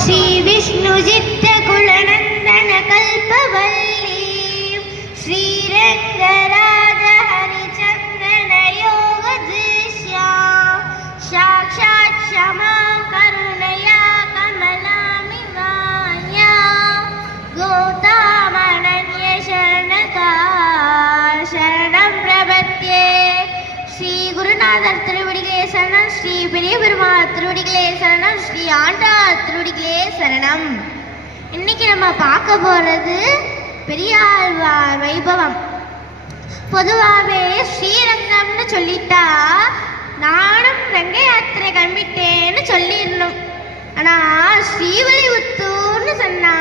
श्री विष्णुजित्त कुलनंदन कल्पवल्ली श्रीरंगराज हरिचंदन योग दृश्या साक्षात् क्षमा करुणया कमलामिवान्या गोतामनन्य शरणका शरणं प्रपद्ये श्री गुरुनाथर திருவடிகளே சரணம் ஸ்ரீ பெரிய பெருமாள் திருவடிகளே சரணம் ஸ்ரீ ஆண்டாள் திருவடிகளே சரணம். இன்னைக்கு நம்ம பார்க்க போறது பெரியாழ்வார் வைபவம். பொதுவாகவே ஸ்ரீரங்கம்னு சொல்லிட்டா நானும் ரங்க யாத்திரை கிளம்பிட்டேன்னு சொல்லிடணும். ஆனா ஸ்ரீவில்லிபுத்தூர்னு சொன்னா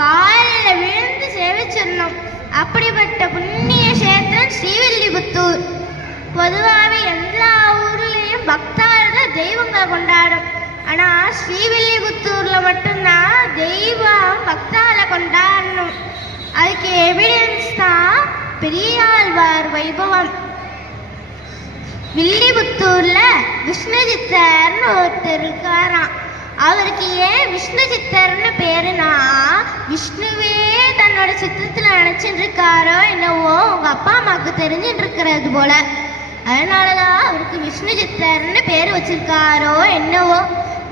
காலில் விழுந்து சேவிச்சிடணும். அப்படிப்பட்ட புண்ணிய கஷேத்திரம் ஸ்ரீவில்லிபுத்தூர். பொதுவாகவே எல்லா ஊர்லேயும் பக்தார்கள் தெய்வங்களை கொண்டாடும். ஆனால் ஸ்ரீவில்லிபுத்தூரில் மட்டும்தான் தெய்வம் பக்தால கொண்டாடணும். அதுக்கு எவிடன்ஸ் தான் பெரியாழ்வார் வைபவம். வில்லிபுத்தூரில் விஷ்ணுஜித்தர்னு ஒருத்தர் இருக்காராம். அவருக்கு ஏன் விஷ்ணுஜித்தர்னு பேருனா விஷ்ணுவே தன்னோட சித்தத்தில் நினச்சிட்டு இருக்காரோ என்னவோ உங்கள் அப்பா அம்மாவுக்கு தெரிஞ்சுட்டு இருக்கிறது போல. அதனாலதான் அவருக்கு விஷ்ணுஜித்தர்னு பேர் வச்சிருக்காரோ என்னவோ.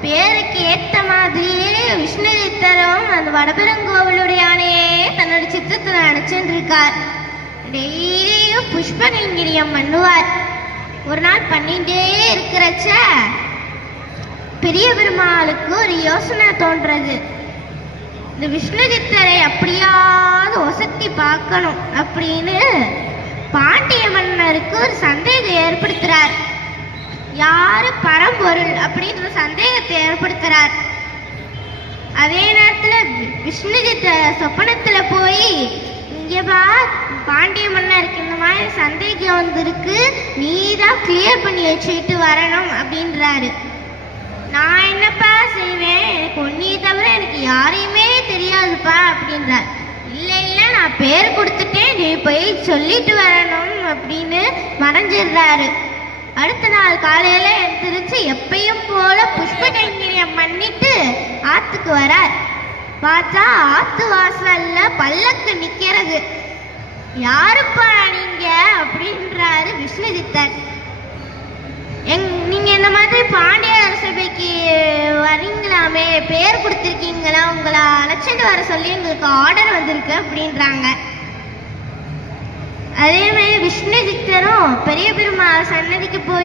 பேருக்கு ஏற்ற மாதிரியே விஷ்ணுஜித்தரும் அந்த வடபெருங்கோவிலுடையானையே தன்னோட சித்தத்தில் நினைச்சுட்டு இருக்கார். டெய்லியும் புஷ்பகைங்கரியம் பண்ணுவார். ஒரு நாள் பண்ணிட்டே இருக்கிறச்ச பெரிய பெருமாளுக்கு ஒரு யோசனை தோன்றது. இந்த விஷ்ணுஜித்தரை அப்படியாவது ஒசத்தி பார்க்கணும் அப்படின்னு பாண்டிய மன்னருக்கு ஒரு சந்தேகம் ஏற்படுத்துறார். யாரு பரம்பொருள் அப்படின்ற சந்தேகத்தை ஏற்படுத்துறார். அதே நேரத்துல விஷ்ணுஜித்த சொப்பனத்துல போய் இங்கேவா பாண்டிய மன்னருக்கு இந்த மாதிரி சந்தேகம் வந்திருக்கு, நீதான் கிளியர் பண்ணி வச்சுட்டு வரணும் அப்படின்றாரு. நான் என்னப்பா செய்வேன், எனக்கு ஒன்னே தவிர எனக்கு யாரையுமே தெரியாதுப்பா அப்படின்றார். இல்லை இல்லை நான் பேர் கொடுத்துட்டேன், நீ போய் சொல்லிட்டு வரணும் அப்படின்னு மறைஞ்சிடுறாரு. அடுத்த நாள் காலையில எழுந்திரிச்சு எப்பயும் போல புஷ்ப கைங்கரியம் பண்ணிட்டு ஆத்துக்கு வரார். பார்த்தா ஆத்து வாசல்ல பல்லக்கு நிக்கிறது. யாருப்பா நீங்க அப்படின்றாரு விஷ்ணுஜித்தர். நீங்க இந்த மாதிரி பாண்டிய சபைக்கு வரீங்களாமே, பேர் கொடுத்துருக்கீங்களா, உங்களை அழைச்சிட்டு வர சொல்லி எங்களுக்கு ஆர்டர் வந்திருக்கு அப்படின்றாங்க. அதே மாதிரி விஷ்ணுஜித்தரும் பெரிய பெருமாள் சன்னதிக்கு போய்